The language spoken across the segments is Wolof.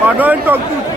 waaw doo leen toog tuuti.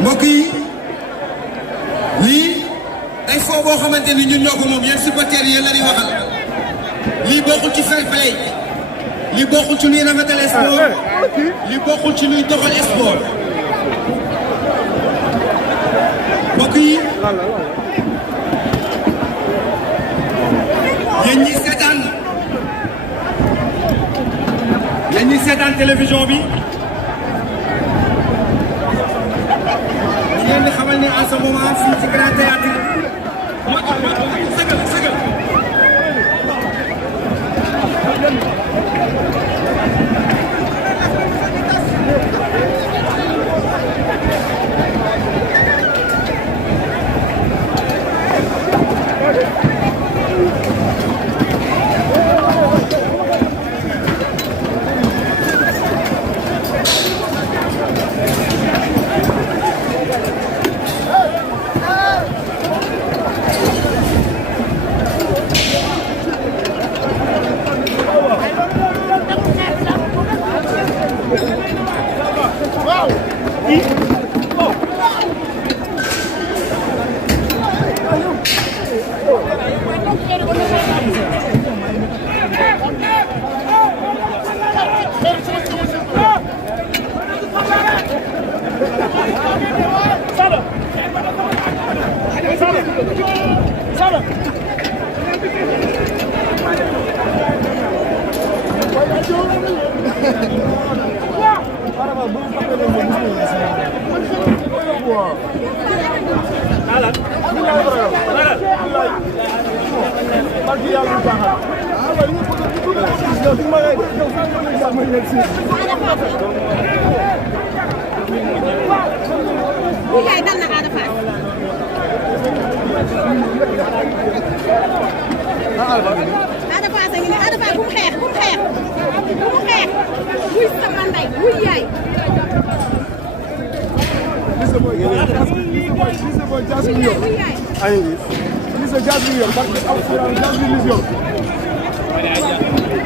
mbokk yi lii ay foo boo xamante ni ñun ñoo ko moom yéen supporters yéen la ñuy waxal lii bokkul ci fair play lii bokkul ci luy rafetal sport lii bokkul ci luy doxal sport mbokk yi yéen ñi seetaan télévision bi ngeen di xamal ne en ce moment fii ci Grand Théâtre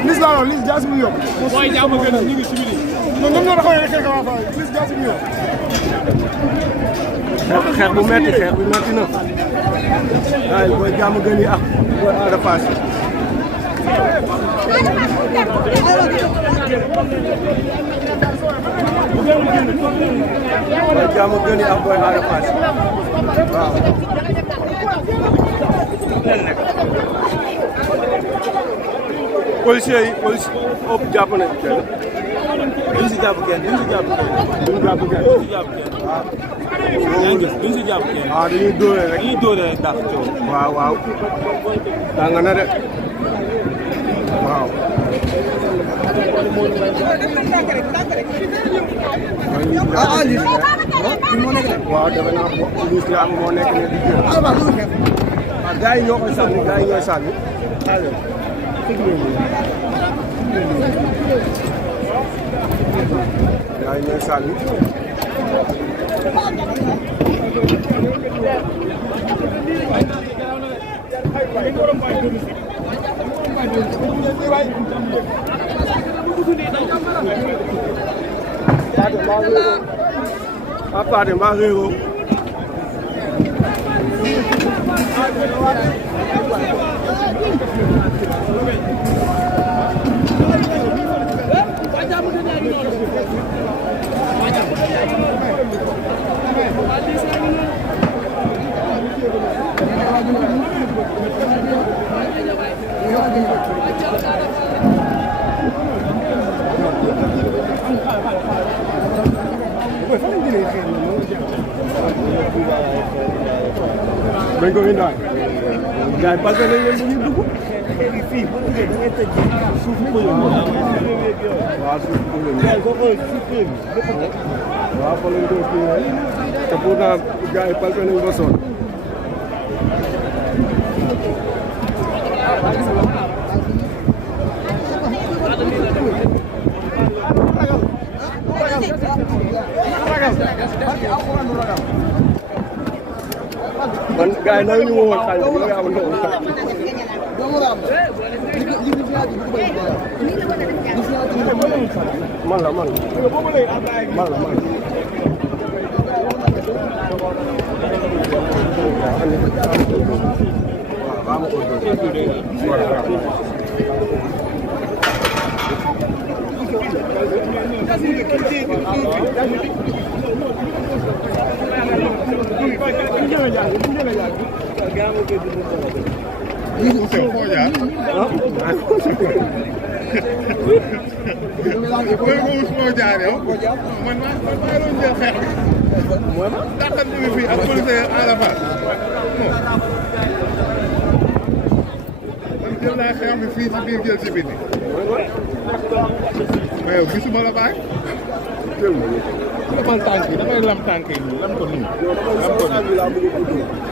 Liss laa Liss jaasi mu yomb. mooy jàmm gën a ñu ngi civil yi. non ñoom ñoo taxawee rek Khékh waa Liss jaasi mu yomb. Khékh bu metti Khékh bu metti na. waaye booy jàmm gën yi ak booy Ada Fass. booy jàmm gën yi ak booy Ada Fass waaw. policiers yi police ëpp jàpp nañu kenn. duñ si jàpp kenn duñ si jàpp kenn. duñ jàpp kenn duñ si jàpp kenn. waaw. yaa ngi gis duñ si jàpp kenn. waaw dañuy dóore rek. dañuy dóore rek dàq coow. waaw waaw. tàng na de waaw. waaw defe naa Liss Ndiago moo nekk ne di jël. waaw gars yi ñoo koy sànni gars yi ñooy sànni. gars yi ñooy sànni. Apade mbaa réeroo dañ ko indaal gars yi parce que nañ leen bu ñuy dugg fii bu duggee da ngay tëj suuf ko yóbbu waaw suuf ko yóbbu waaw fa lañ koy kii te pourtant gars yi parce que nañ ba sonn man gars yi nañu ñu woon xaalis bi nga am ndox man la fii ci biir jël ci biti mais yow gisuma la baay damal tànk yi damay lam tànk yi lam ko nii lam ko nii